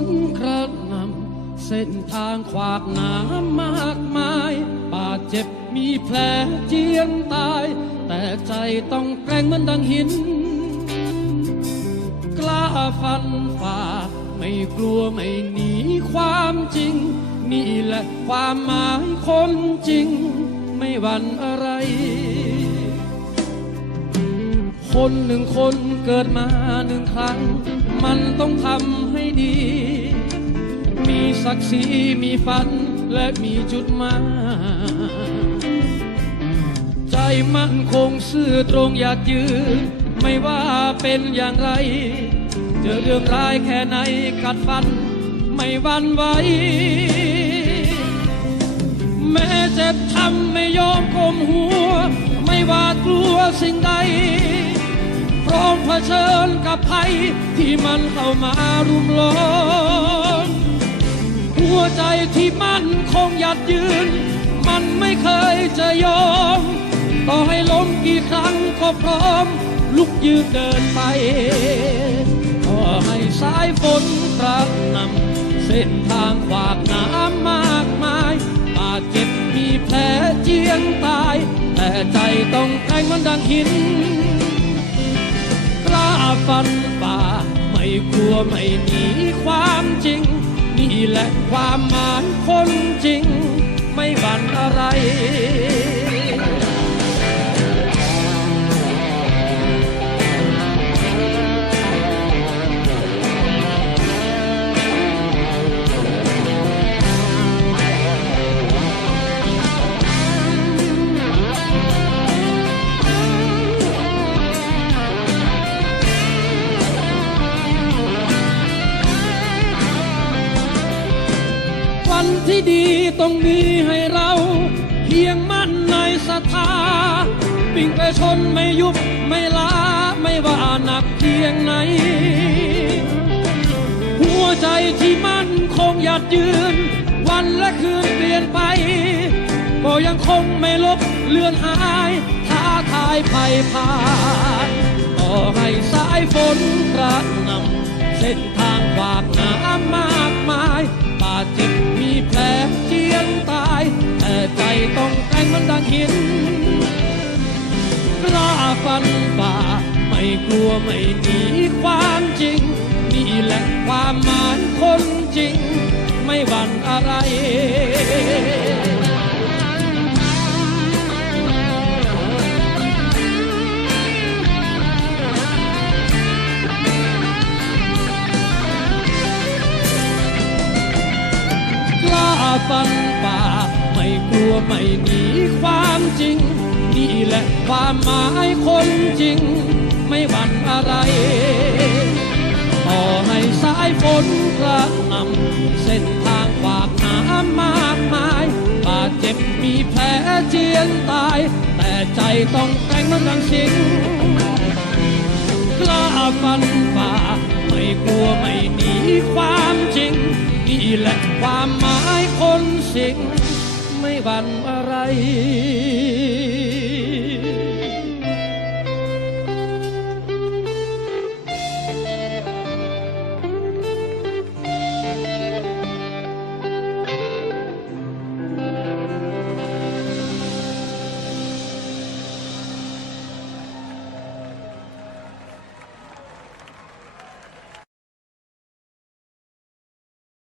นกระนำเส้นทางขวากหน้ำมากมาย บาดเจ็บมีแผลเจียนตาย แต่ใจต้องแกร่งเหมือนดังหิน กล้าฟันฝ่า ไม่กลัวไม่หนีความจริง นี่แหละความหมายคนจริง ไม่หวั่นอะไรคนหนึ่งคนเกิดมาหนึ่งครั้ง มันต้องทำ ดี มีศักดิ์ศรีมีฝันและมีจุดหมายใจมั่นคงซื่อตรงอยากยืน ไม่ว่าเป็นอย่างไร เจอเรื่องร้ายแค่ไหนกัดฟัน ไม่วันไหวแม้เจ็บช้ำไม่ยอมก้มหัว ไม่หวาดกลัวสิ่งใด พร้อมเผชิญกับภัยที่มันเข้ามารุมล้อมหัวใจที่มั่นคงหยัดยืน มันไม่เคยจะยอม ต่อให้ล้มกี่ครั้งก็พร้อม ลุกยืนเดินไปต่อให้สายฝนกระหนำเส้นทางขวากน้ำมากมายบาดเจ็บมีแผลเจียนตาย แต่ใจต้องแข็งเหมันดังหิน ฟันฝ่าไม่กลัวไม่หนีความจริง นี่แหละความหมายคนจริง ไม่หวั่นอะไร ต้องมีให้เราเพียงมั่นในศรัทธาวิ่งไปชนไม่ยุบไม่ลาไม่ว่าหนักเพียงไหน หัวใจที่มั่นคงหยัดยืน วันและคืนเปลี่ยนไป ก็ยังคงไม่ลบเลือนหายท้าทายภัยผ่านต่อให้สายฝนกระหนำเส้นทางขวากน้ำมา ใจต้องแกร่งเหมันดังหิน กล้าฟันฝ่า ไม่กลัวไม่หนีความจริง นี่แหละความหมายคนจริง ไม่หวั่นอะไร ฟันฝ่า ไม่กลัวไม่หนีความจริง นี่แหละความหมายคนจริง ไม่หวั่นอะไร ต่อให้สายฝนกระหนำเส้นทางขวากน้ำมากมายบาดเจ็บมีแผลเจียนตาย แต่ใจต้องแกร่งเหมันดังสิงกล้าฟันฝ่าไม่กลัวไม่หนีความจริง นี่แหละความ สิงไม่หวั่นอะไร